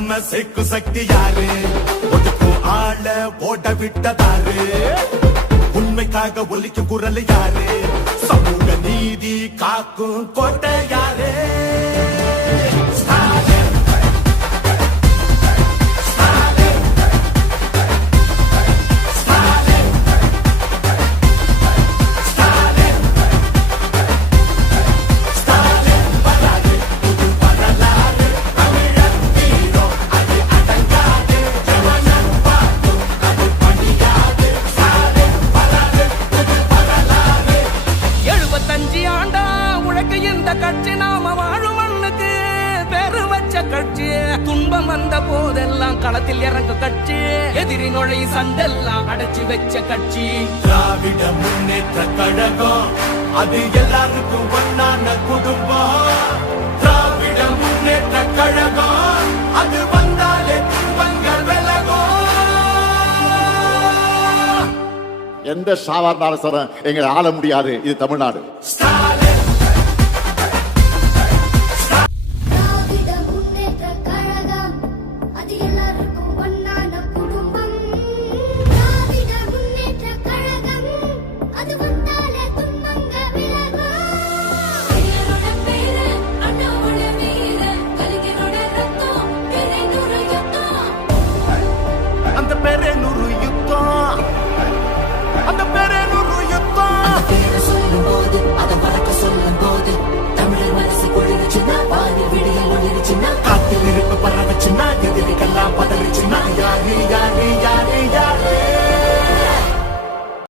நம்ம சேர்க்கும் சக்தி யாரு? ஒதுக்கும் ஆள ஓட விட்டதாரு? உண்மைக்காக ஒலிக்கும் குரல் யாரு? சமூக நீதி காக்கும் கோட்டை யாரு? கட்சி நாம வாழும் மண்ணுக்கு பெரு வச்ச கட்சி. துன்பம் வந்த போதெல்லாம் களத்தில் இறங்க கட்சி. எதிரி நுழை சண்டெல்லாம் அடைச்சு வச்ச கட்சி. திராவிட முன்னேற்ற கழகம் அது எல்லாருக்கும் ஒன்னான குடும்பம். திராவிட முன்னேற்ற கழகம் அது வந்தாலே துன்பங்கள் விலகும். எந்த சாதாரண அரசரும் எங்களை ஆள முடியாது. இது தமிழ்நாடு. காத்தில் இருப்பு பரவச்சுன்னா